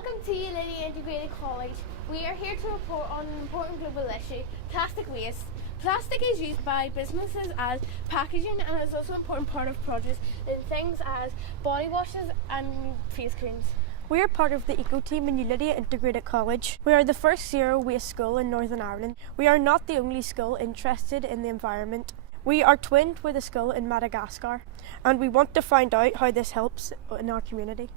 Welcome to Ulidia Integrated College. We are here to report on an important global issue, plastic waste. Plastic is used by businesses as packaging and is also an important part of produce in things as body washes and face creams. We are part of the Eco Team in Ulidia Integrated College. We are the first zero waste school in Northern Ireland. We are not the only school interested in the environment. We are twinned with a school in Madagascar and we want to find out how this helps in our community.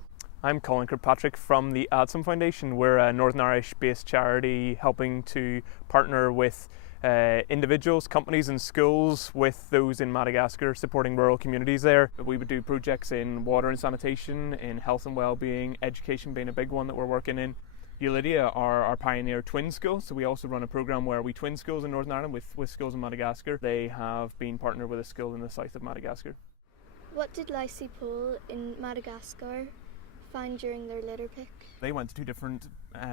I'm Colin Kirkpatrick from the Adsum Foundation. We're a Northern Irish based charity helping to partner with individuals, companies and schools with those in Madagascar, supporting rural communities there. We would do projects in water and sanitation, in health and well-being, education being a big one that we're working in. Ulidia are our pioneer twin school, so we also run a programme where we twin schools in Northern Ireland with schools in Madagascar. They have been partnered with a school in the south of Madagascar. What did Lycée Paul in Madagascar find during their litter pick? They went to two different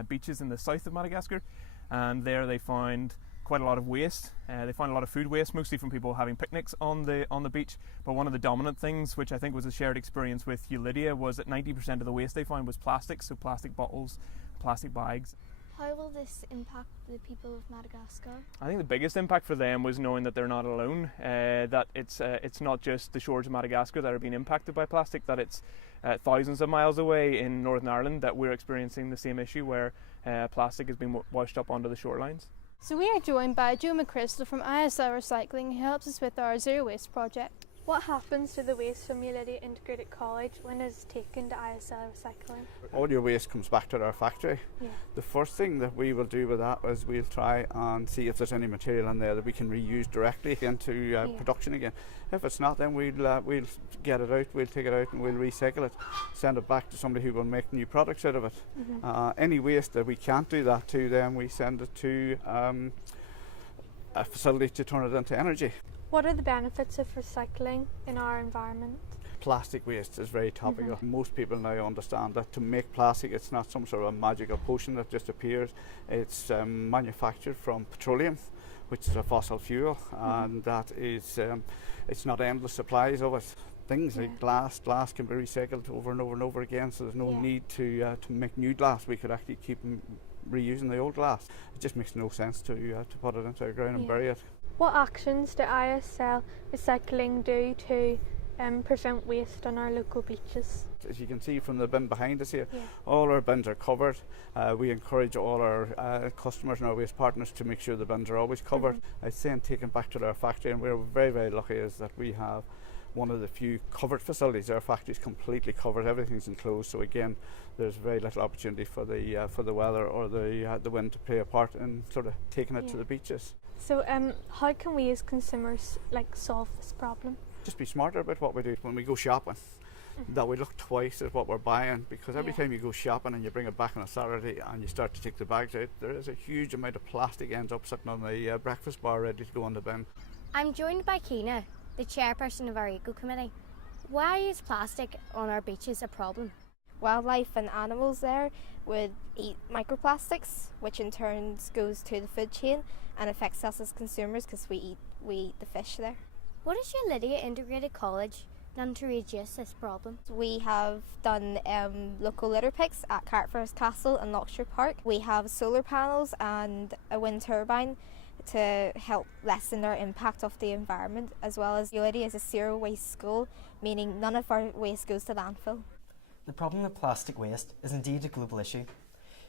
beaches in the south of Madagascar, and there they found quite a lot of waste. They found a lot of food waste, mostly from people having picnics on the beach. But one of the dominant things, which I think was a shared experience with Ulidia, was that 90% of the waste they found was plastic, so plastic bottles, plastic bags. How will this impact the people of Madagascar? I think the biggest impact for them was knowing that they're not alone, that it's not just the shores of Madagascar that are being impacted by plastic, that it's thousands of miles away in Northern Ireland that we're experiencing the same issue where plastic has been washed up onto the shorelines. So we are joined by Joe McChrystal from Ulidia Recycling, who helps us with our zero waste project. What happens to the waste from Ulidia Integrated College when it is taken to Ulidia Recycling? All your waste comes back to our factory. Yeah. The first thing that we will do with that is we'll try and see if there's any material in there that we can reuse directly into production again. If it's not, then we'll get it out, we'll take it out and we'll recycle it, send it back to somebody who will make new products out of it. Any waste that we can't do that to, then we send it to a facility to turn it into energy. What are the benefits of recycling in our environment? Plastic waste is very topical. Most people now understand that to make plastic, it's not some sort of magical potion that just appears. It's manufactured from petroleum, which is a fossil fuel, and that is it's not endless supplies of it. Things like glass can be recycled over and over and over again, so there's no need to make new glass. We could actually keep reusing the old glass. It just makes no sense to put it into the ground and bury it. What actions do Ulidia Recycling do to prevent waste on our local beaches? As you can see from the bin behind us here, all our bins are covered. We encourage all our customers and our waste partners to make sure the bins are always covered. I'd say and taken back to our factory, and we're very, very lucky is that we have one of the few covered facilities. Our factory is completely covered, everything's enclosed, so again there's very little opportunity for the weather or the wind to play a part in sort of taking it to the beaches. So how can we as consumers solve this problem? Just be smarter about what we do when we go shopping, that we look twice at what we're buying, because every time you go shopping and you bring it back on a Saturday and you start to take the bags out, there is a huge amount of plastic ends up sitting on the breakfast bar ready to go in the bin. I'm joined by Keena, the chairperson of our Eco Committee. Why is plastic on our beaches a problem? Wildlife and animals there would eat microplastics, which in turn goes to the food chain and affects us as consumers because we eat the fish there. What has Ulidia Integrated College done to reduce this problem? We have done local litter picks at Cartfirst Castle and Lockshire Park. We have solar panels and a wind turbine to help lessen our impact of the environment, as well as Ulidia is a zero waste school, meaning none of our waste goes to landfill. The problem with plastic waste is indeed a global issue.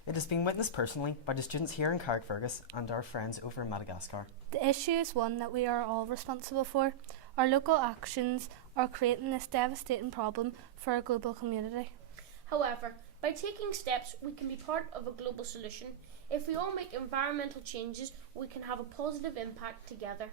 It has been witnessed personally by the students here in Carrickfergus and our friends over in Madagascar. The issue is one that we are all responsible for. Our local actions are creating this devastating problem for our global community. However, by taking steps, we can be part of a global solution. If we all make environmental changes, we can have a positive impact together.